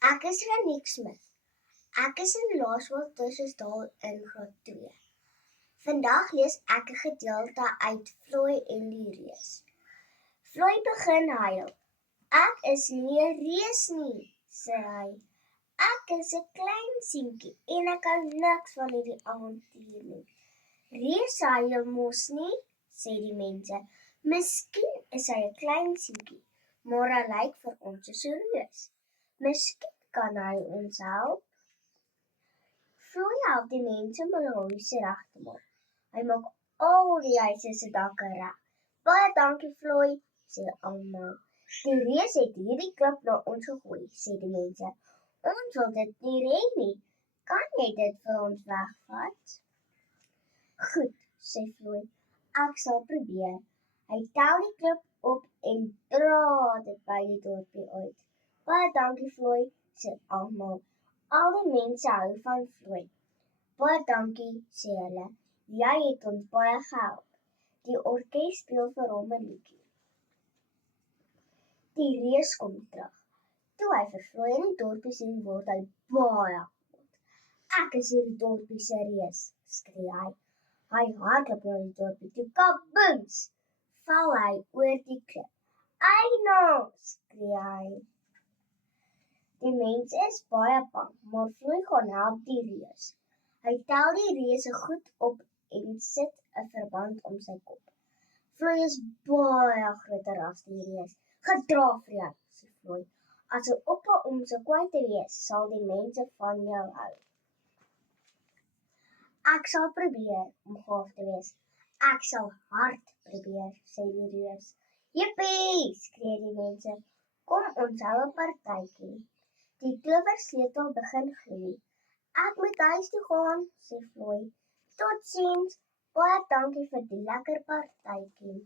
Ek is Reniek Smith. Ek is in Laerskool Tussendal in graad 2. Vandag lees ek 'n gedeelte uit Floy en die reus. Floy begin huil. "Ek is nie 'n reus nie," sê hy. "Ek is 'n klein seentjie en ek hou niks van hierdie avontuur nie." "Reus huil mos nie," sê die mense. "Miskien is hy 'n klein seentjie, maar hy lyk vir ons soos 'n reus. Miskien kan hy ons help." Floy help die mense om hulle huise reg te maak. Hy maak al die huise se dakke reg. "Baie dankie, Floy," sê almal. "Die reus het hierdie klip na ons gegooi," sê die mense. "Ons wil dit nie hê nie. Kan jy dit vir ons wegvat?" "Goed," sê Floy. "Ek sal probeer." Hy tel die klip op en dra dit by die dorpie uit. "Baie dankie, Floy," sê almal. Al die mense hou van Floy. "Baie dankie," sê hulle. "Jy het ons baie gehelp." Die orkes speel vir hom 'n liedjie. Die reus kom terug. Toe hy vir Floy in die dorpie sien, word hy baie kwaad. "Ek is hierdie dorpie se reus," skree hy. Hy hardloop na die dorpie toe. Kaboens! Val hy oor die klip. "Eina!" skree hy. Die mense is baie bang, maar Floy gaan help die reus. Hy tel die reus se goed op en sit 'n verband om sy kop. Floy is baie groter as die reus. "Gedra vir jou," sê Floy. "As jy ophou om so kwaai te wees, sal die mense van jou hou." "Ek sal probeer om gaaf te wees. Ek sal hard probeer," sê die reus. "Jippie!" skree die mense. "Kom ons hou 'n partytjie." Die towersleutel begin gloei. "Ek moet huis toe gaan," sê Floy. "Totsiens, baie dankie vir die lekker partytjie."